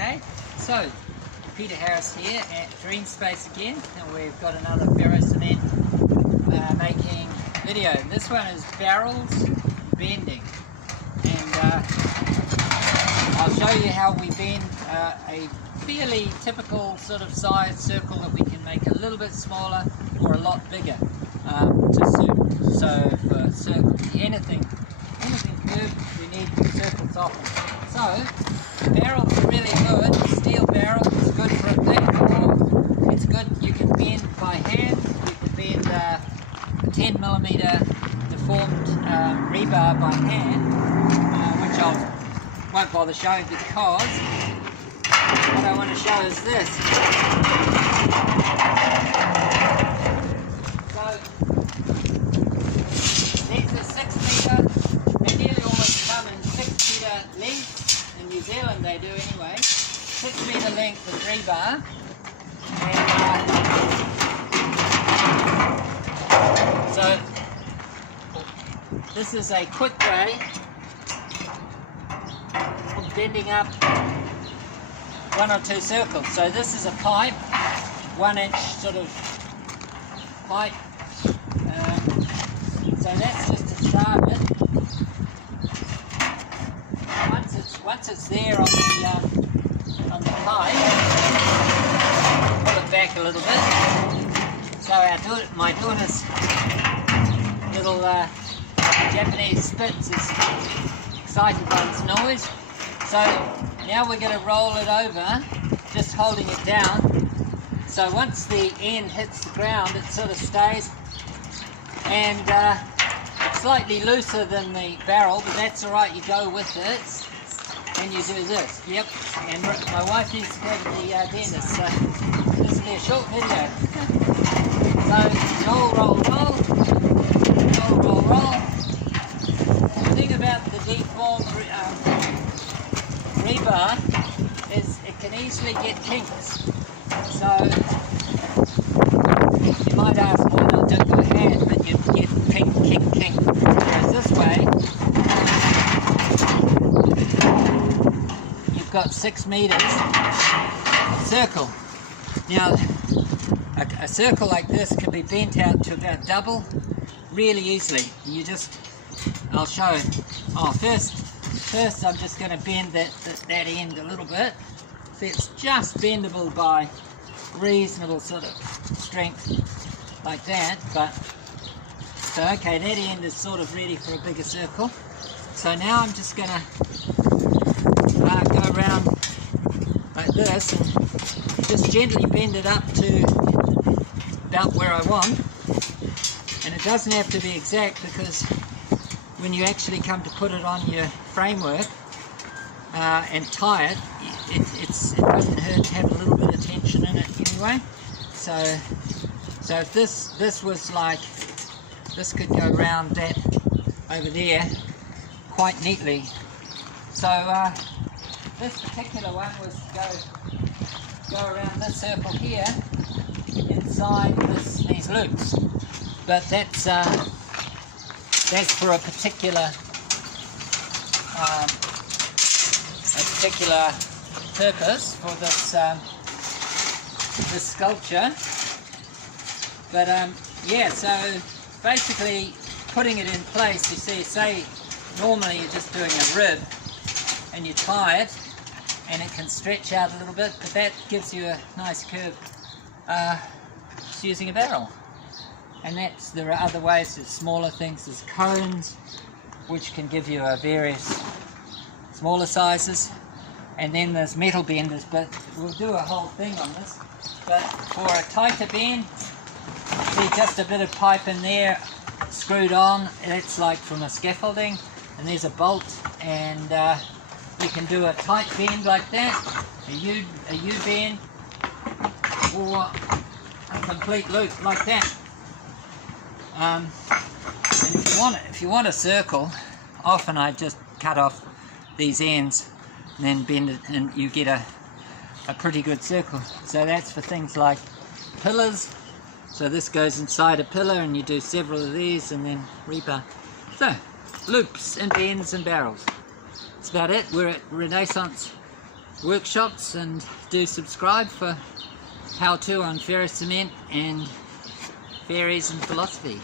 Okay, so Peter Harris here at Dream Space again, and we've got another Ferrocement making video. This one is barrels bending, and I'll show you how we bend a fairly typical sort of size circle that we can make a little bit smaller or a lot bigger to suit. So for circle, anything curved, we need circles often. So barrels are really good. Steel barrel is good for a thing, or it's good. You can bend by hand. You can bend a 10mm deformed rebar by hand, which I won't bother showing because what I want to show is this. So these are 6 metre, they nearly almost come in 6 metre length. In New Zealand they do anyway. 6 metre length of rebar. And so this is a quick way of bending up 1 or 2 circles. So this is a pipe, 1 inch sort of pipe. So that's just to start it. Once it's there on the pipe, pull it back a little bit. So my daughter's little Japanese Spitz is excited by this noise. So now we're going to roll it over, just holding it down. So once the end hits the ground, it sort of stays, and it's slightly looser than the barrel, but that's alright, you go with it. And you do this, yep, and my wife needs to go to the dentist, so this will be a short video. So roll. The thing about the deformed rebar is it can easily get kinks. So you might ask why not dip your hand, but you get kink. Whereas this way, you've got 6 meters circle. Now a circle like this can be bent out to about double really easily. You just, I'll show it. First I'm just going to bend that end a little bit. See, it's just bendable by reasonable sort of strength like that. But so okay, that end is sort of ready for a bigger circle. So now I'm just going to go around like this and just gently bend it up to about where I want. And it doesn't have to be exact, because when you actually come to put it on your framework and tie it, it doesn't hurt to have a little bit of tension in it anyway. So if this was like, this could go around that over there quite neatly. So this particular one was to go around this circle here inside these loops, but that's for a particular purpose for this sculpture. But yeah, so basically putting it in place, you see, say normally you're just doing a rib and you tie it and it can stretch out a little bit, but that gives you a nice curve just using a barrel. And there are other ways. There's smaller things, there's cones which can give you various smaller sizes, and then there's metal benders, but we'll do a whole thing on this. But for a tighter bend, see, just a bit of pipe in there screwed on, it's like from a scaffolding, and there's a bolt, and you can do a tight bend like that, a U bend, or a complete loop like that. And if you want a circle, often I just cut off these ends and then bend it, and you get a pretty good circle. So that's for things like pillars. So this goes inside a pillar, and you do several of these, and then rebar. So loops and bends and barrels. That's about it. We're at Renaissance workshops, and do subscribe for how-to on ferrocement and fairies and philosophy.